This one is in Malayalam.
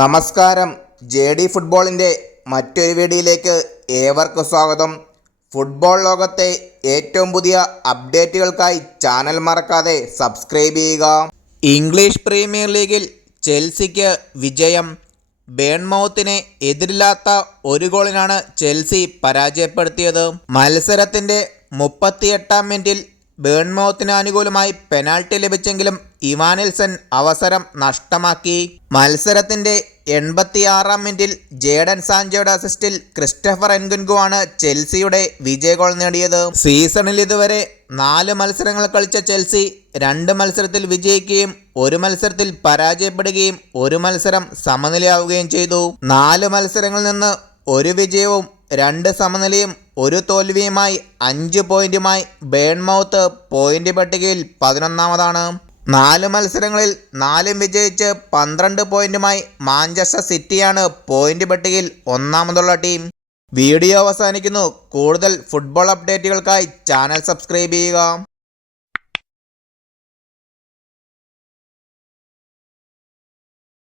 നമസ്കാരം. JD ഫുട്ബോളിൻ്റെ മറ്റൊരു വീഡിയോയിലേക്ക് ഏവർക്കും സ്വാഗതം. ഫുട്ബോൾ ലോകത്തെ ഏറ്റവും പുതിയ അപ്ഡേറ്റുകൾക്കായി ചാനൽ മറക്കാതെ സബ്സ്ക്രൈബ് ചെയ്യുക. ഇംഗ്ലീഷ് പ്രീമിയർ ലീഗിൽ ചെൽസിക്ക് വിജയം. ബേൺമൗത്തിനെ എതിരില്ലാത്ത ഒരു ഗോളിനാണ് ചെൽസി പരാജയപ്പെടുത്തിയത്. മത്സരത്തിൻ്റെ 38-ാം മിനിറ്റിൽ ബേൺമൗത്തിന് അനുകൂലമായി പെനാൽറ്റി ലഭിച്ചെങ്കിലും ഇവാനിൽസൺ അവസരം നഷ്ടമാക്കി. മത്സരത്തിൻ്റെ 86-ാം മിനിറ്റിൽ ജേഡൻ സാഞ്ചോയുടെ അസിസ്റ്റിൽ ക്രിസ്റ്റഫർ എൻകുൻകു ആണ് ചെൽസിയുടെ വിജയ ഗോൾ നേടിയത്. സീസണിൽ ഇതുവരെ 4 മത്സരങ്ങൾ കളിച്ച ചെൽസി 2 മത്സരത്തിൽ വിജയിക്കുകയും 1 മത്സരത്തിൽ പരാജയപ്പെടുകയും 1 മത്സരം സമനിലയാവുകയും ചെയ്തു. 4 മത്സരങ്ങളിൽ നിന്ന് 1 വിജയവും 2 സമനിലയും 1 തോൽവിയുമായി 5 പോയിന്റുമായി ബേൺമൗത്ത് പോയിന്റ് പട്ടികയിൽ 11-ാമതാണ്. 4 മത്സരങ്ങളിൽ 4 വിജയിച്ച് 12 പോയിന്റുമായി മാഞ്ചസ്റ്റർ സിറ്റിയാണ് പോയിന്റ് പട്ടികയിൽ 1-ാമതുള്ള ടീം. വീഡിയോ അവസാനിക്കുന്നു. കൂടുതൽ ഫുട്ബോൾ അപ്ഡേറ്റുകൾക്കായി ചാനൽ സബ്സ്ക്രൈബ് ചെയ്യുക.